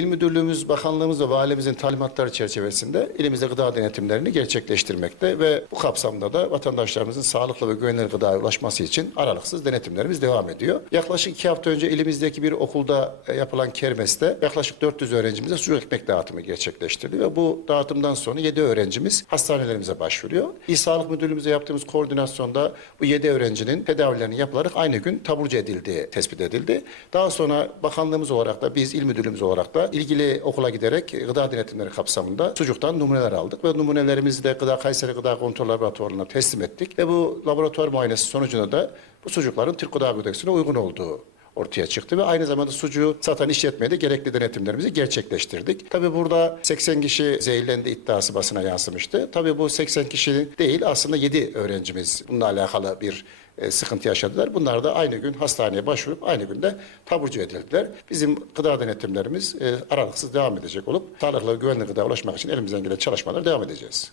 İl Müdürlüğümüz, Bakanlığımız ve Valimizin talimatları çerçevesinde ilimizde gıda denetimlerini gerçekleştirmekte ve bu kapsamda da vatandaşlarımızın sağlıklı ve güvenilir gıdaya ulaşması için aralıksız denetimlerimiz devam ediyor. Yaklaşık iki hafta önce ilimizdeki bir okulda e, yapılan kermeste yaklaşık 400 öğrencimize sucuk ekmek dağıtımı gerçekleştirdi ve bu dağıtımdan sonra 7 öğrencimiz hastanelerimize başvuruyor. İl Sağlık Müdürlüğümüze yaptığımız koordinasyonda bu 7 öğrencinin tedavilerinin yapılarak aynı gün taburcu edildiği tespit edildi. Daha sonra bakanlığımız olarak da biz il müdürlüğümüz olarak da ilgili okula giderek gıda denetimleri kapsamında sucuktan numuneler aldık ve numunelerimizi de Gıda Kayseri Gıda Kontrol Laboratuvarı'na teslim ettik ve bu laboratuvar muayenesi sonucunda da bu sucukların Türk Gıda Kodeksine uygun olduğu ortaya çıktı ve aynı zamanda sucuğu satan işletmeye de gerekli denetimlerimizi gerçekleştirdik. Tabii burada 80 kişi zehirlendi iddiası basına yansımıştı. Tabii bu 80 kişi değil aslında 7 öğrencimiz bununla alakalı bir e, sıkıntı yaşadılar. Bunlar da aynı gün hastaneye başvurup aynı günde taburcu edildiler. Bizim gıda denetimlerimiz e, aralıksız devam edecek olup sağlıklı ve güvenli gıdaya ulaşmak için elimizden gelen çalışmalar devam edeceğiz.